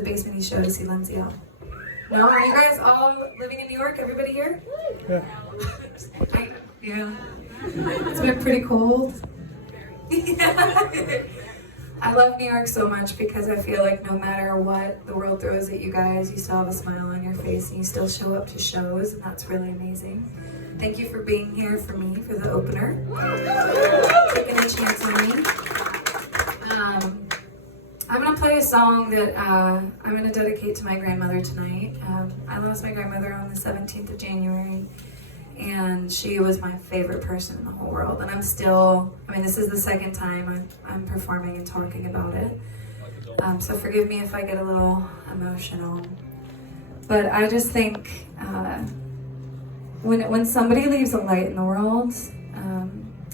The basement he showed to see Lindsay Ell. No, are you guys all living in New York? Everybody here? Yeah. Yeah. It's been pretty cold. Yeah. I love New York so much because I feel like no matter what the world throws at you guys, you still have a smile on your face and you still show up to shows, and that's really amazing. Thank you for being here for me, for the opener. Taking a chance on me. I'm going to play a song that I'm going to dedicate to my grandmother tonight. I lost my grandmother on the 17th of January, and she was my favorite person in the whole world. And I'm still, this is the second time I'm performing and talking about it. So forgive me if I get a little emotional. But I just think when somebody leaves a light in the world,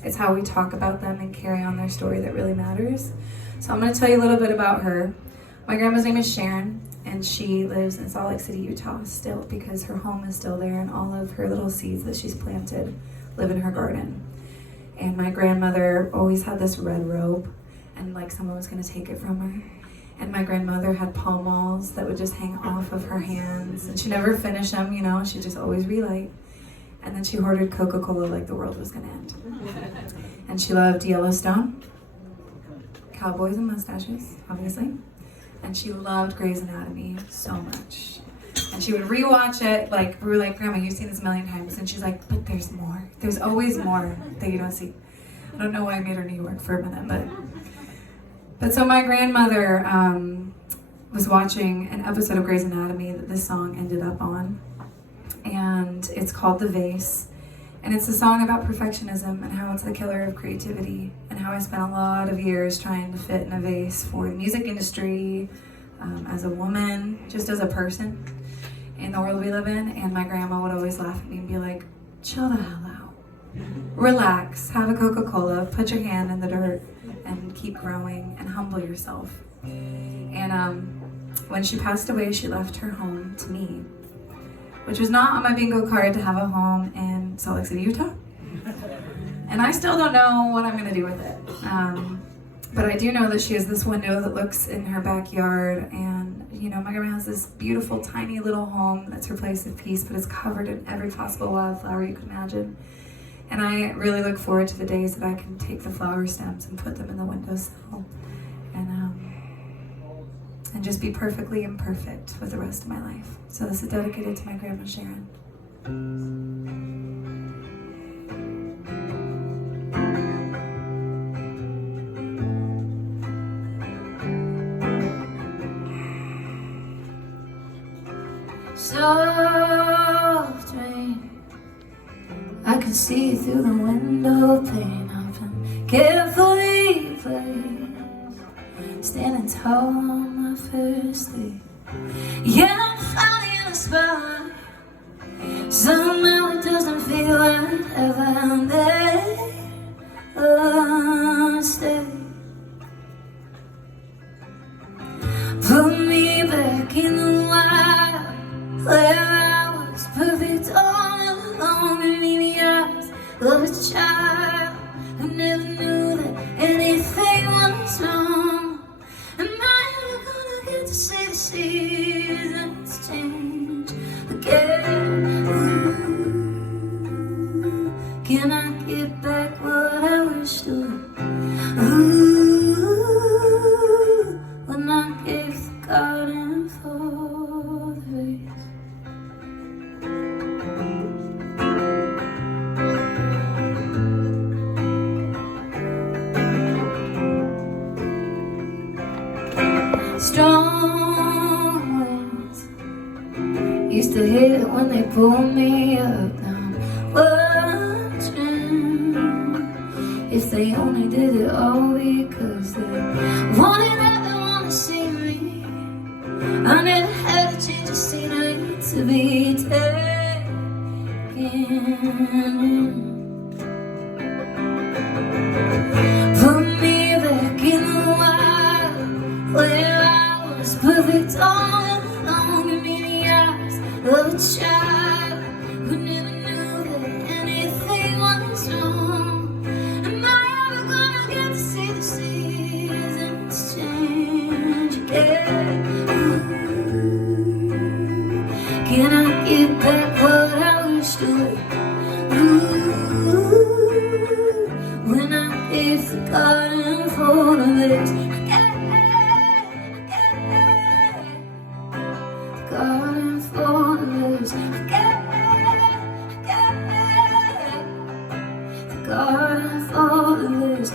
it's how we talk about them and carry on their story that really matters. So I'm going to tell you a little bit about her. My grandma's name is Sharon, and she lives in Salt Lake City, Utah still, because her home is still there, and all of her little seeds that she's planted live in her garden. And my grandmother always had this red robe, and like someone was going to take it from her. And my grandmother had palm malls that would just hang off of her hands, and she never finished them, she just always relight. And then she hoarded Coca-Cola like the world was going to end. And she loved Yellowstone, cowboys and mustaches, obviously. And she loved Grey's Anatomy so much. And she would rewatch it, we were like, Grandma, you've seen this a million times. And she's like, but there's more. There's always more that you don't see. I don't know why I made her New York for a minute, but so my grandmother was watching an episode of Grey's Anatomy that this song ended up on. And it's called The Vase. And it's a song about perfectionism and how it's the killer of creativity, and how I spent a lot of years trying to fit in a vase for the music industry, as a woman, just as a person in the world we live in. And my grandma would always laugh at me and be like, chill the hell out. Relax, have a Coca-Cola, put your hand in the dirt, and keep growing and humble yourself. And when she passed away, she left her home to me, which was not on my bingo card to have a home in Salt Lake City, Utah. And I still don't know what I'm gonna do with it. But I do know that she has this window that looks in her backyard, and my grandma has this beautiful tiny little home that's her place of peace, but it's covered in every possible wildflower you can imagine. And I really look forward to the days that I can take the flower stems and put them in the windowsill and just be perfectly imperfect with the rest of my life. So this is dedicated to my grandma Sharon. Soft rain, I can see through the window pane. I've been carefully placed, standing tall on my first day. Yeah, I'm finally in a spot. Somehow it doesn't feel right. Have I there stay? Put me back in the wild, where I was perfect all along. And in the eyes of a child who never knew that anything was wrong. Am I ever gonna get to see the seasons change again? Ooh, can I get back what I wish to? Ooh, when I gave the garden for the vase. Strong winds used to hit when they pulled me up. Now watching if they only did it all because they wanted everyone to see me. I never had to change the scenery to be taken in. Put me back in the wild, where I was perfect all along. And in the eyes of a child who never knew that anything was wrong. Am I ever gonna get to see the seasons change again? Can I get back what I wish to? Ooh, when I gave the garden for the lips, garden for the lips, garden for the lips,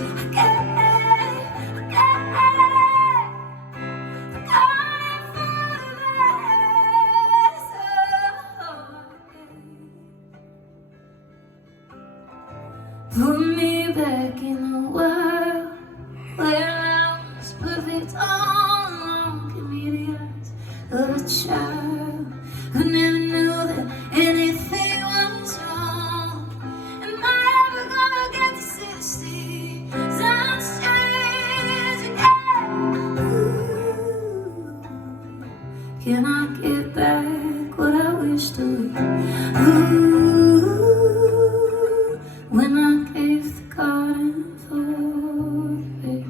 put me back in the world where I was perfect all alone. Give me the eyes of a child who never knew that anything was wrong. Am I ever gonna get to see the seasons change again? Ooh, can I get back what I wish to? Ooh, when I gave the garden for grace.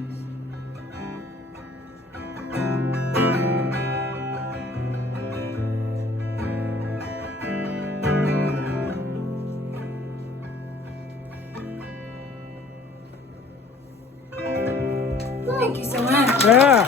Thank you so much. Yeah.